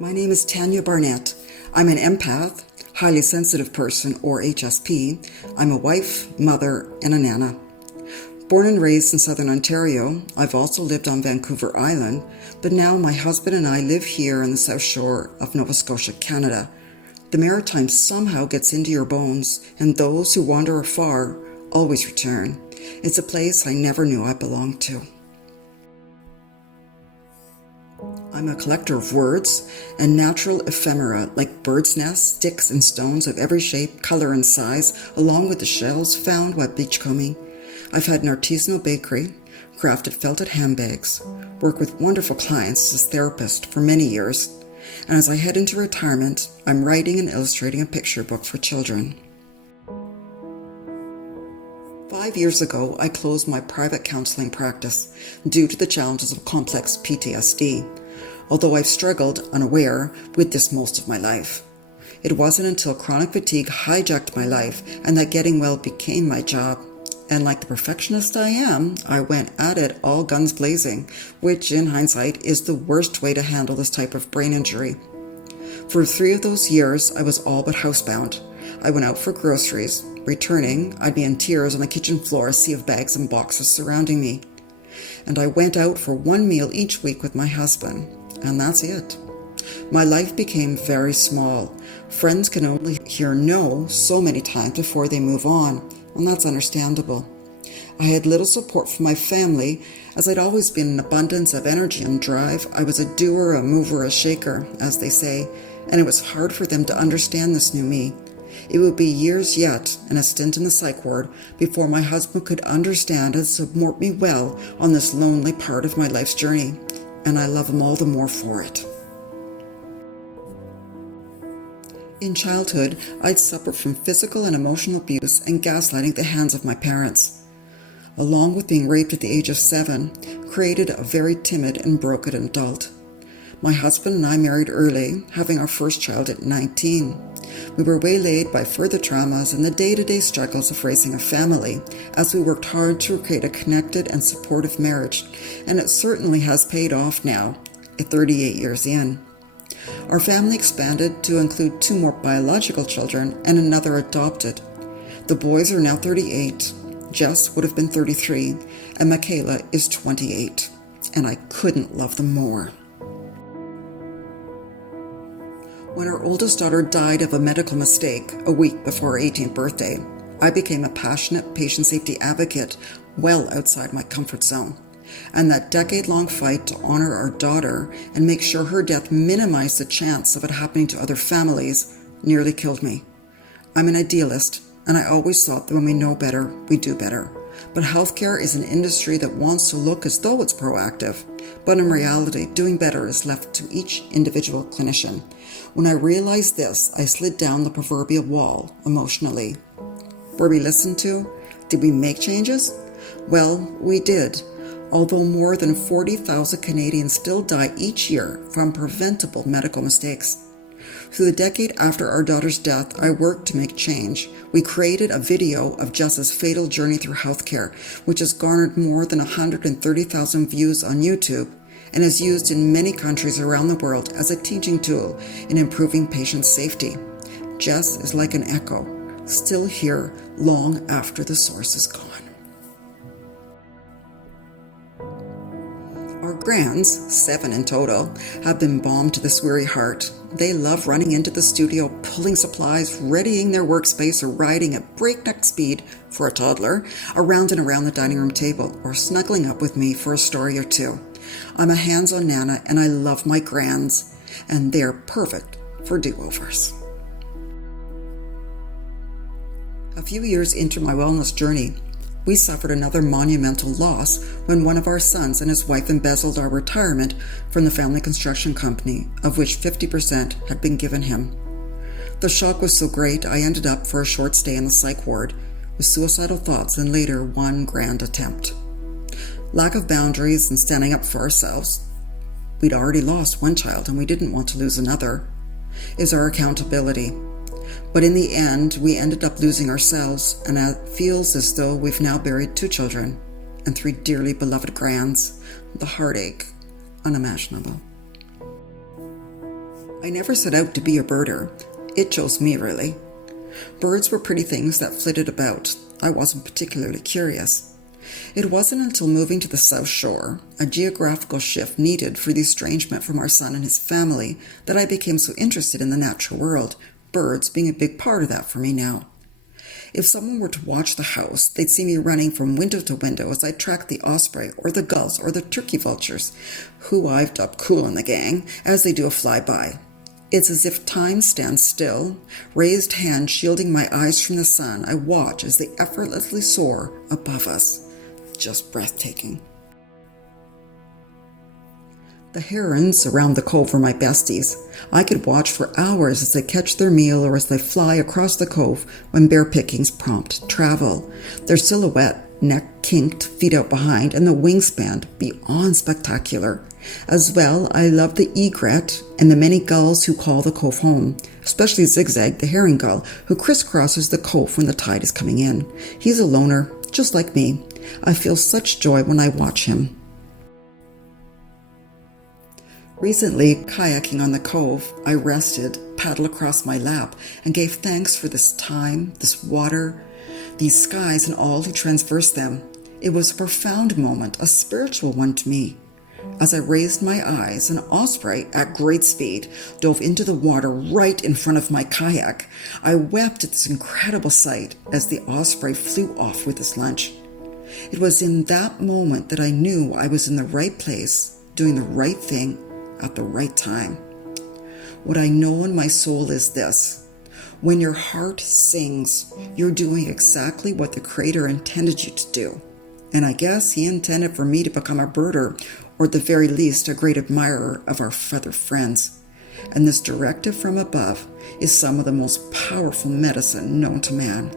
My name is Tanya Barnett. I'm an empath, highly sensitive person, or HSP. I'm a wife, mother, and a nana. Born and raised in southern Ontario, I've also lived on Vancouver Island, but now my husband and I live here in the South Shore of Nova Scotia, Canada. The Maritime somehow gets into your bones, and those who wander afar always return. It's a place I never knew I belonged to. I'm a collector of words and natural ephemera like birds' nests, sticks, and stones of every shape, color, and size, along with the shells found while beachcombing. I've had an artisanal bakery, crafted felted handbags, worked with wonderful clients as a therapist for many years, and as I head into retirement, I'm writing and illustrating a picture book for children. 5 years ago, I closed my private counseling practice due to the challenges of complex PTSD, although I've struggled, unaware, with this most of my life. It wasn't until chronic fatigue hijacked my life and that getting well became my job. And like the perfectionist I am, I went at it all guns blazing, which in hindsight is the worst way to handle this type of brain injury. For 3 of those years, I was all but housebound. I went out for groceries. Returning, I'd be in tears on the kitchen floor, a sea of bags and boxes surrounding me. And I went out for 1 meal each week with my husband, and that's it. My life became very small. Friends can only hear no so many times before they move on, and that's understandable. I had little support from my family, as I'd always been an abundance of energy and drive. I was a doer, a mover, a shaker, as they say, and it was hard for them to understand this new me. It would be years yet, and a stint in the psych ward, before my husband could understand and support me well on this lonely part of my life's journey, and I love him all the more for it. In childhood, I'd suffered from physical and emotional abuse and gaslighting at the hands of my parents. Along with being raped at the age of 7, created a very timid and broken adult. My husband and I married early, having our first child at 19. We were waylaid by further traumas and the day-to-day struggles of raising a family, as we worked hard to create a connected and supportive marriage, and it certainly has paid off now, at 38 years in. Our family expanded to include 2 more biological children and another adopted. The boys are now 38, Jess would have been 33, and Michaela is 28, and I couldn't love them more. When our oldest daughter died of a medical mistake a week before her 18th birthday, I became a passionate patient safety advocate well outside my comfort zone. And that decade-long fight to honor our daughter and make sure her death minimized the chance of it happening to other families nearly killed me. I'm an idealist, and I always thought that when we know better, we do better. But healthcare is an industry that wants to look as though it's proactive. But in reality, doing better is left to each individual clinician. When I realized this, I slid down the proverbial wall emotionally. Were we listened to? Did we make changes? Well, we did. Although more than 40,000 Canadians still die each year from preventable medical mistakes. Through the decade after our daughter's death, I worked to make change. We created a video of Jess's fatal journey through healthcare, which has garnered more than 130,000 views on YouTube and is used in many countries around the world as a teaching tool in improving patient safety. Jess is like an echo, still here long after the source is gone. Our grands, 7 in total, have been balmed to this weary heart. They love running into the studio, pulling supplies, readying their workspace, or riding at breakneck speed, for a toddler, around and around the dining room table, or snuggling up with me for a story or 2. I'm a hands-on nana, and I love my grands, and they're perfect for do-overs. A few years into my wellness journey, we suffered another monumental loss when one of our sons and his wife embezzled our retirement from the family construction company, of which 50% had been given him. The shock was so great, I ended up for a short stay in the psych ward with suicidal thoughts and later one grand attempt. Lack of boundaries and standing up for ourselves, we'd already lost one child and we didn't want to lose another, is our accountability. But in the end, we ended up losing ourselves, and it feels as though we've now buried 2 children and 3 dearly beloved grands. The heartache, unimaginable. I never set out to be a birder. It chose me, really. Birds were pretty things that flitted about. I wasn't particularly curious. It wasn't until moving to the South Shore, a geographical shift needed for the estrangement from our son and his family, that I became so interested in the natural world, birds being a big part of that for me now. If someone were to watch the house, they'd see me running from window to window as I tracked the osprey or the gulls or the turkey vultures, who I've dubbed cool in the gang, as they do a flyby. It's as if time stands still, raised hand shielding my eyes from the sun. I watch as they effortlessly soar above us. Just breathtaking. The herons around the cove were my besties. I could watch for hours as they catch their meal or as they fly across the cove when bear pickings prompt travel. Their silhouette, neck kinked, feet out behind, and the wingspan beyond spectacular. As well, I love the egret and the many gulls who call the cove home, especially Zigzag, the herring gull, who crisscrosses the cove when the tide is coming in. He's a loner, just like me. I feel such joy when I watch him. Recently, kayaking on the cove, I rested, paddled across my lap, and gave thanks for this time, this water, these skies, and all who traverse them. It was a profound moment, a spiritual one to me. As I raised my eyes, an osprey, at great speed, dove into the water right in front of my kayak. I wept at this incredible sight as the osprey flew off with his lunch. It was in that moment that I knew I was in the right place, doing the right thing, at the right time. What I know in my soul is this: when your heart sings, you're doing exactly what the Creator intended you to do. And I guess He intended for me to become a birder, or at the very least a great admirer of our feathered friends. And this directive from above is some of the most powerful medicine known to man.